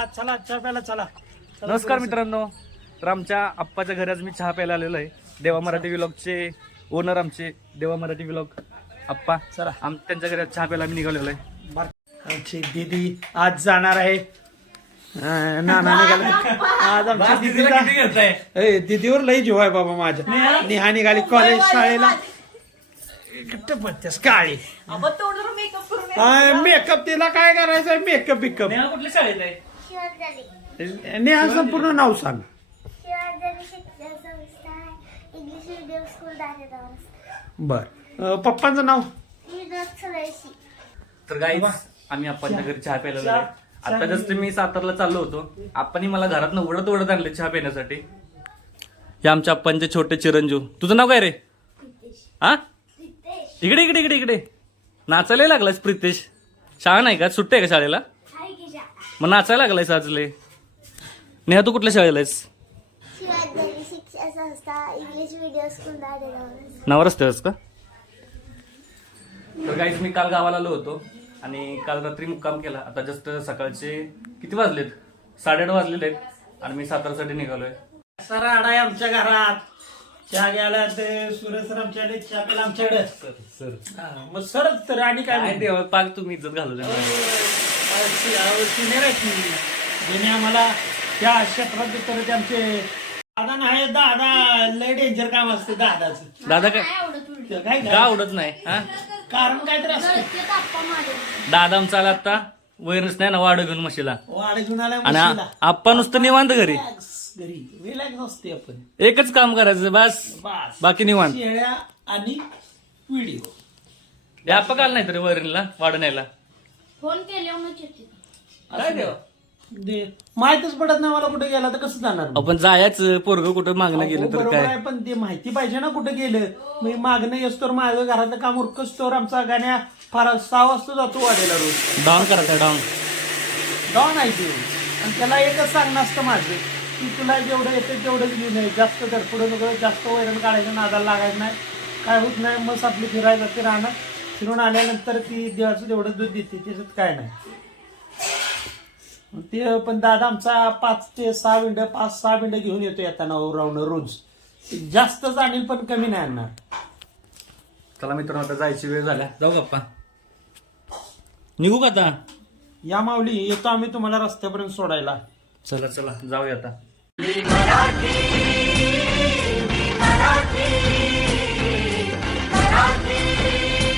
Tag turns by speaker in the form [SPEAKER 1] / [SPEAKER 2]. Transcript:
[SPEAKER 1] चला चहा प्यायला चला.
[SPEAKER 2] नमस्कार मित्रांनो, तर आमच्या आप्पाच्या घरी आज मी चहा प्यायला आलेलो आहे. देवा मराठी व्लॉगचे ओनर आमचे देवा मराठी व्लॉग आप्पा,
[SPEAKER 1] चला
[SPEAKER 2] त्यांच्या घरी आज चहा प्यायला आम्ही निघालेलो आहे.
[SPEAKER 1] आमची दीदी आज जाणार आहे नाना निघाले आज आमची दीदी. दीदीवर लई जीव आहे बाबा माझ्या. नेहा निघाली कॉलेज शाळेला. काळी मेकअप तिला काय करायचंय मेकअप बिकअप.
[SPEAKER 2] कुठल्या शाळेत आहे?
[SPEAKER 1] नेहा संपूर्ण नाव सांग. बर पप्पांचं नाव.
[SPEAKER 2] तर गाईज आम्ही आप्पांच्या घरी चहा प्यायला आलेलो आहे. आता जस्ट मी सातारला चाललो होतो. आप्पांनी मला घरातनं ओढत ओढत आणले चहा पिण्यासाठी. हे आमच्या आप्पांचे छोटे चिरंजीव. तुझं नाव काय रे? हा इकडे इकडे इकडे इकडे नाचायला लागलायस प्रितेश. शाळा नाही का? सुट्टी आहे का शाळेला? मग नाचायला लागलायस आजले. नेहा तू कुठल्या शाळेला आहेस? नवा रस्त्यावरच का? तर गाईज मी काल गावाला आलो होतो आणि काल रात्री मुक्काम केला. आता जस्ट सकाळचे किती वाजलेत? 8:30 वाजलेले आहेत आणि मी सातारसाठी निघालोय.
[SPEAKER 1] सर आडाय आमच्या घरात चहा घ्यायला ते सुरेश सर आमच्याकडे चहा प्यायला आमच्याकडे. मग सरच तर आणि काय
[SPEAKER 2] काय देवा पाक तुम्ही इज्जत घालू द्या.
[SPEAKER 1] सिनियर आहेत ज्याने आम्हाला त्या क्षेत्रात तर ते आमचे दादा नाही. दादा लय डेंजर काम असते दादाचं.
[SPEAKER 2] दादा काय
[SPEAKER 1] काय
[SPEAKER 2] का आवडत नाही? हा
[SPEAKER 1] कारण काहीतरी असतं.
[SPEAKER 2] दादा आमचा आला आता वैरच नाही ना वाढ घेऊन म्हशीला.
[SPEAKER 1] वाढ घेऊन आलाय
[SPEAKER 2] आणि
[SPEAKER 1] म्हशीला.
[SPEAKER 2] आप्पा नुसतं निवांत घरी
[SPEAKER 1] घरी रिलॅक्स असते आपण.
[SPEAKER 2] एकच काम करायचं बस,
[SPEAKER 1] बस
[SPEAKER 2] बाकी निवांत.
[SPEAKER 1] शेळ्या आणि व्हिडिओ.
[SPEAKER 2] हे आप्पा काल नाही तरी वैरणला वाढ न्यायला.
[SPEAKER 3] फोन केल्यावर
[SPEAKER 2] काय देवा
[SPEAKER 1] माहितच पडत नाही मला कुठे गेला तर कसं जाणार.
[SPEAKER 2] आपण जायचं पोरग कुठं मागणं गेलं तर
[SPEAKER 1] बरोबर
[SPEAKER 2] काय.
[SPEAKER 1] आहे पण ते माहिती पाहिजे ना कुठे गेलं. मी मागणं येस्तोर माझं घरातलं काम उरकस्तोर आमचा गाण्या फार 6 वाजता जातो वाढेला रोज.
[SPEAKER 2] डाऊन करायचं डाऊन.
[SPEAKER 1] डॉन आहे ते. आणि त्याला एकच सांगणं असतं माझं की तुला जेवढं येतं तेवढंच घेऊन ये. जास्त धडपडू नको. जास्त वैरण काढायचं नादाला लागायचं नाही. काय होत नाही. मग आपली फिरायला ते राहणं. फिरून आल्यानंतर ती देवाचं तेवढं दूध देते. त्याच्यात काय नाही ते. पण दादा आमचा 5 ते 6 विंड 5-6 विंड घेऊन येतो येताना राहणं रोज. जास्तच आणील पण कमी नाही आणणार.
[SPEAKER 2] चला मित्रांनो आता जायची वेळ झाल्या. जाऊ गप्पा निघू का आता?
[SPEAKER 1] या माऊली येतो आम्ही तुम्हाला रस्त्यापर्यंत सोडायला.
[SPEAKER 2] चला चला जाऊया आता.